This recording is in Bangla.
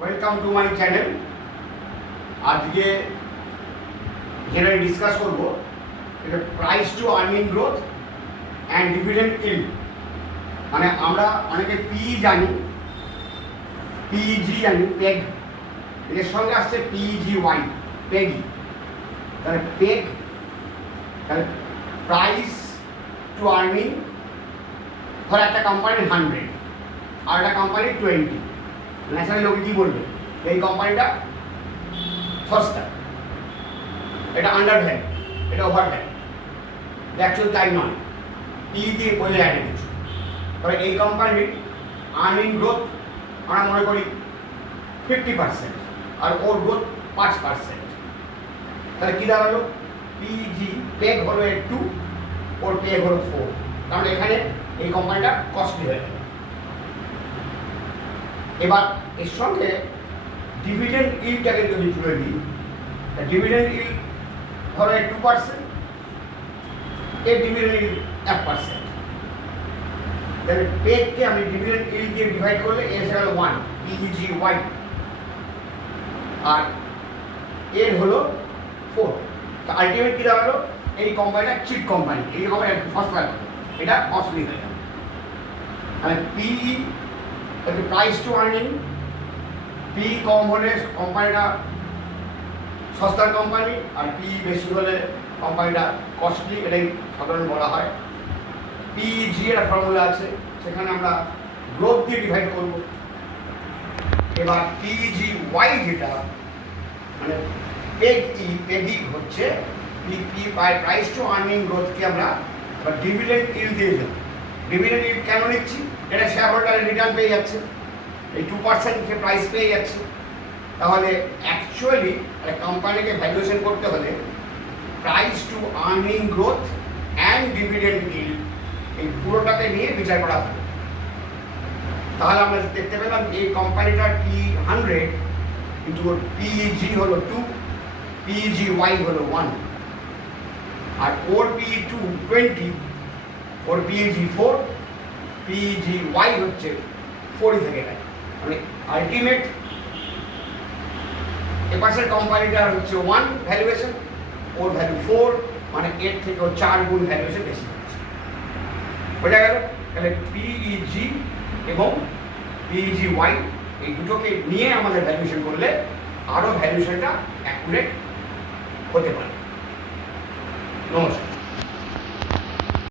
Welcome to my channel. আজকে যেটা ডিসকাস করব এটা price to earning growth and dividend yield. মানে আমরা অনেকে জানি, পিজি জানি, পেগ, এর সঙ্গে আসছে PGY, পেগি। তাহলে পেগ, তাহলে প্রাইস টু আর্নিং, ধর একটা কোম্পানির 100 আর একটা কোম্পানির 20, ন্যাচারালি লোকে কী বলবে, এই কোম্পানিটা সস্তা, এটা আন্ডার ভ্যালু, এটা ওভার ভ্যালু। অ্যাকচুয়ালি তাই নয়, দিয়ে বোঝা যায় না কিছু। তবে এই কোম্পানির আর্নিং গ্রোথ আমরা মনে করি 50% আর ওর গ্রোথ 5%। তাহলে কী দাঁড়ালো, পেগ হলো 2, ওর পেগ হলো 4। তাহলে এখানে এই কোম্পানিটা কস্টলি হয়ে গেল। এবার এর সঙ্গে ডিভিডেন্ড ইল্ডটাকে যদি তুলে দিই, ডিভিডেন্ড ইল্ড ধরো 2%, এর ডিভিডেন্ড ইল্ড 1%। তাহলে পেগকে আমি ডিভিডেন্ড ইল্ড দিয়ে ডিভাইড করলে এর এসে গেল 1, PGY, আর এর হলো 4। তো আলটিমেট কী দাঁড়ালো, এই কোম্পানিটা চিপ কোম্পানি, এই কোম্পানি সস্তা, এটা কস্টলি হয়ে যাবে। মানে PE price to earning, P কম হলে কোম্পানিটা সস্তার কোম্পানি, আর পি বেশি হলে কোম্পানিটা কস্টলি, এটাই সাধারণ বলা হয়। PEG এর ফর্মুলা আছে, সেখানে আমরা গ্রোথ দিয়ে ডিভাইড করব। এবার PGY যেটা মানে পেগি হচ্ছে প্রাইস টু আর্নিং গ্রোথকে আমরা ডিভিডেন্ড ইল্ড দিয়ে দেব। ডিভিডেন্ড ইল্ড কেন নিচ্ছি, এটা শেয়ার হোল্ডারের রিটার্ন পেয়ে যাচ্ছে, এই 2% সে প্রাইস পেয়ে যাচ্ছে। তাহলে অ্যাকচুয়ালি কোম্পানিকে ভ্যালুয়েশন করতে হলে price to earning growth and dividend yield এই পুরোটাকে নিয়ে বিচার করা হবে। তাহলে আমরা দেখতে পেলাম এই কোম্পানিটার P100 কিন্তু ওর PEG হলো 2, PGY হলো 1, আর ওর P20, ওর PEG 4, PGY হচ্ছে 40 থেকে গেছে। মানে আলটিমেট এপাশের কোম্পানিটার হচ্ছে 1 ভ্যালুয়েশন, ওর ভ্যালু 4, মানে এর থেকেও 4 গুণ ভ্যালুয়েশন বেশি হচ্ছে। বোঝা গেল? তাহলে PEG এবং PGY এই দুটোকে নিয়ে আমাদের ভ্যালুয়েশন করলে আরও ভ্যালুয়েশনটা অ্যাকুরেট হতে পারে। নমস্কার।